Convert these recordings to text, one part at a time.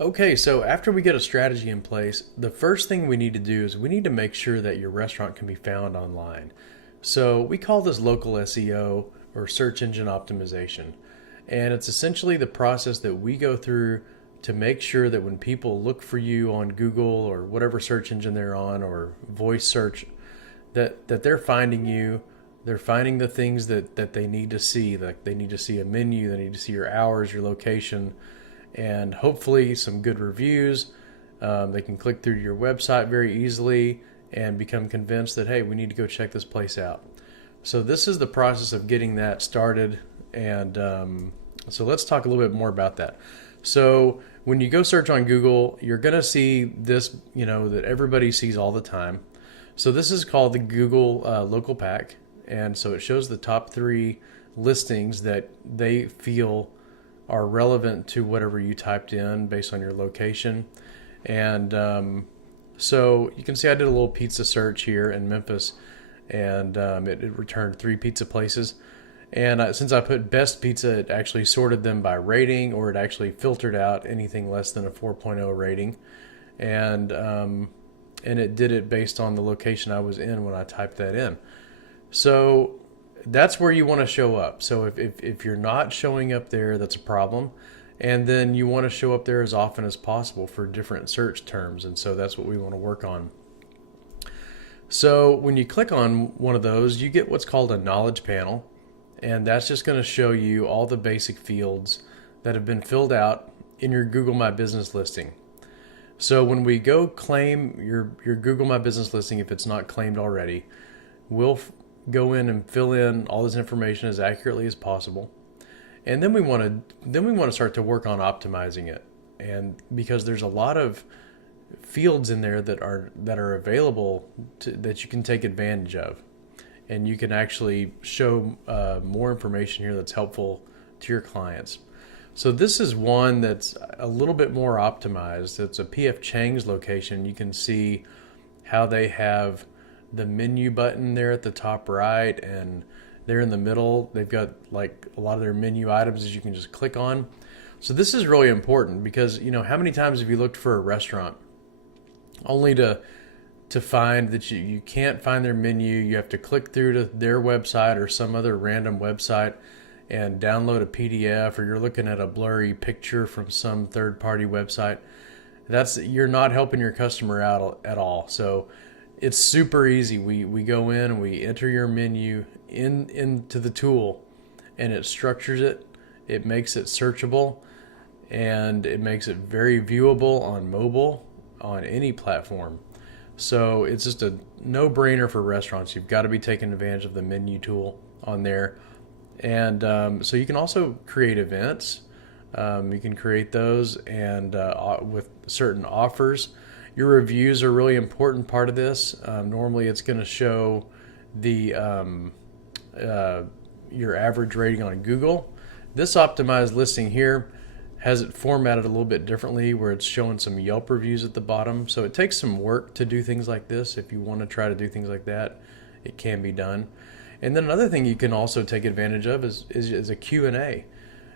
Okay, so after we get a strategy in place, the first thing we need to do is we need to make sure that your restaurant can be found online. So we call this local SEO or search engine optimization. And it's essentially the process that we go through to make sure that when people look for you on Google or whatever search engine they're on or voice search, that they're finding you, they're finding the things that they need to see. Like they need to see a menu, they need to see your hours, your location, and hopefully some good reviews. They can click through your website very easily and become convinced that, hey, we need to go check this place out. So this is the process of getting that started. And so let's talk a little bit more about that. So when you go search on Google, you're going to see this, that everybody sees all the time. So this is called the Google Local Pack. And so it shows the top 3 listings that they feel are relevant to whatever you typed in based on your location. And so you can see I did a little pizza search here in Memphis, and it returned 3 pizza places. And since I put best pizza, it actually sorted them by rating, or it actually filtered out anything less than a 4.0 rating. And it did it based on the location I was in when I typed that in. So that's where you want to show up. So if you're not showing up there, that's a problem. And then you want to show up there as often as possible for different search terms. And so that's what we want to work on. So when you click on one of those, you get what's called a knowledge panel. And that's just going to show you all the basic fields that have been filled out in your Google My Business listing. So when we go claim your Google My Business listing, if it's not claimed already, we'll go in and fill in all this information as accurately as possible. And then we want to start to work on optimizing it. And because there's a lot of fields in there that are available that you can take advantage of. And you can actually show more information here that's helpful to your clients. So this is one that's a little bit more optimized. It's a PF Chang's location. You can see how they have the menu button there at the top right, and there in the middle they've got like a lot of their menu items that you can just click on. So this is really important because how many times have you looked for a restaurant only to find that you can't find their menu? You have to click through to their website or some other random website and download a PDF, or you're looking at a blurry picture from some third-party website. You're not helping your customer out at all. So it's super easy. We go in and we enter your menu into the tool, and it structures it. It makes it searchable, and it makes it very viewable on mobile, on any platform. So it's just a no-brainer for restaurants. You've got to be taking advantage of the menu tool on there. And so you can also create events. You can create those and with certain offers. Your reviews are a really important part of this. Normally it's going to show the your average rating on Google. This optimized listing here has it formatted a little bit differently, where it's showing some Yelp reviews at the bottom. So it takes some work to do things like this. If you want to try to do things like that, it can be done. And then another thing you can also take advantage of is a Q&A.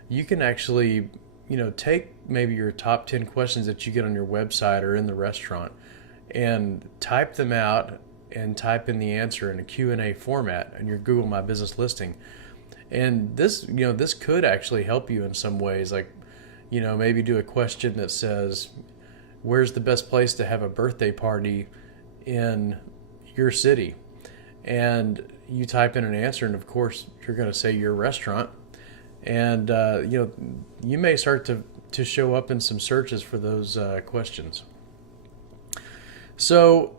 You can actually, take maybe your top 10 questions that you get on your website or in the restaurant and type them out and type in the answer in a Q&A format in your Google My Business listing. And this could actually help you in some ways. Like, maybe do a question that says, where's the best place to have a birthday party in your city? And you type in an answer, and of course you're going to say your restaurant. And you may start to show up in some searches for those questions. So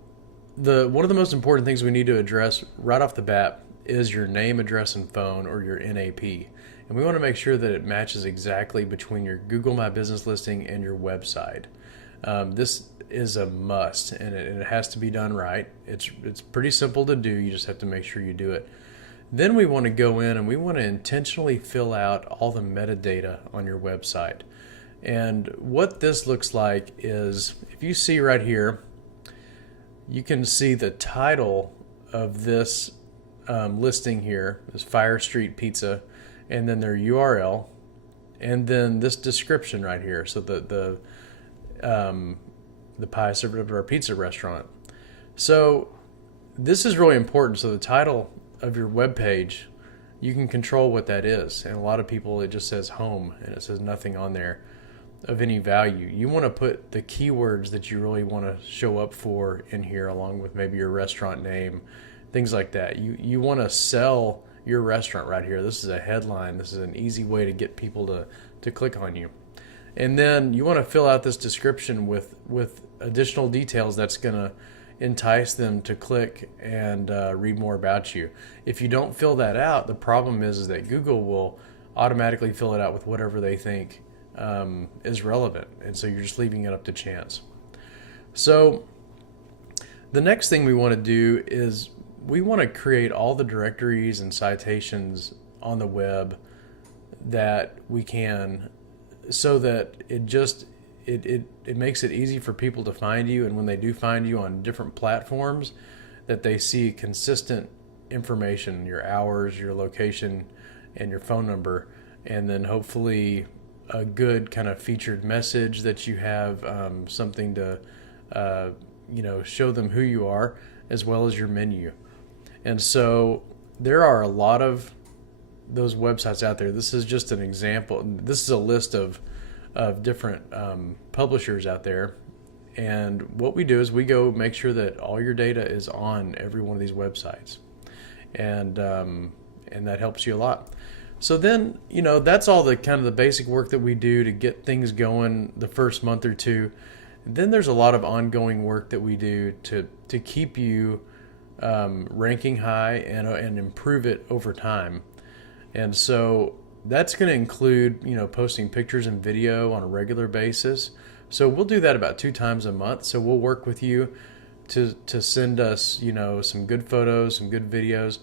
one of the most important things we need to address right off the bat is your name, address, and phone, or your NAP. And we want to make sure that it matches exactly between your Google My Business listing and your website. This is a must, and it has to be done right. It's pretty simple to do. You just have to make sure you do it. Then we want to go in and we want to intentionally fill out all the metadata on your website. And what this looks like is, if you see right here, you can see the title of this listing here is Fire Street Pizza, and then their URL, and then this description right here. So the the pie served up at our pizza restaurant. So this is really important. So the title of your web page, you can control what that is. And a lot of people, it just says home and it says nothing on there of any value. You want to put the keywords that you really want to show up for in here, along with maybe your restaurant name, things like that. You want to sell your restaurant right here. This is a headline. This is an easy way to get people to click on you. And then you want to fill out this description with additional details that's going to entice them to click and read more about you. If you don't fill that out, the problem is that Google will automatically fill it out with whatever they think is relevant. And so you're just leaving it up to chance. So the next thing we want to do is we want to create all the directories and citations on the web that we can, so that it makes it easy for people to find you, and when they do find you on different platforms, that they see consistent information, your hours, your location, and your phone number, and then hopefully a good kind of featured message that you have, something to show them who you are, as well as your menu. And so there are a lot of those websites out there. This is just an example. This is a list of different publishers out there. And what we do is we go make sure that all your data is on every one of these websites. And that helps you a lot. So then, that's all the kind of the basic work that we do to get things going the first month or two. And then there's a lot of ongoing work that we do to keep you ranking high and improve it over time. And so that's going to include, posting pictures and video on a regular basis. So we'll do that about 2 times a month. So we'll work with you to send us, some good photos, some good videos,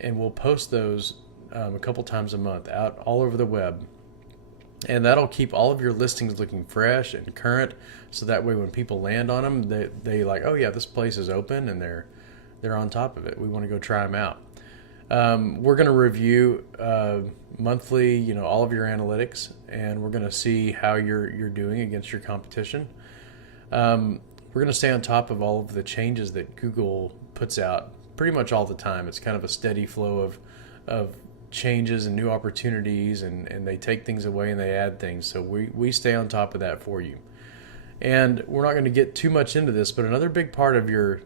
and we'll post those a couple times a month out all over the web. And that'll keep all of your listings looking fresh and current. So that way when people land on them, they like, oh yeah, this place is open, and they're on top of it. We want to go try them out. We're going to review monthly, all of your analytics, and we're going to see how you're doing against your competition. We're going to stay on top of all of the changes that Google puts out pretty much all the time. It's kind of a steady flow of changes and new opportunities, and they take things away and they add things. So we stay on top of that for you. And we're not going to get too much into this, but another big part of your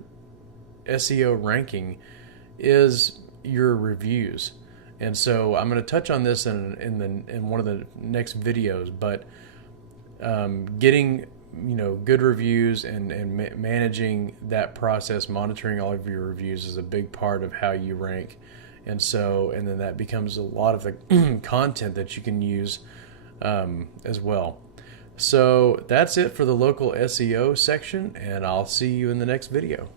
SEO ranking is your reviews. And so I'm going to touch on this in one of the next videos, but getting good reviews and managing that process, monitoring all of your reviews, is a big part of how you rank. And then that becomes a lot of the content that you can use as well. So that's it for the local SEO section, and I'll see you in the next video.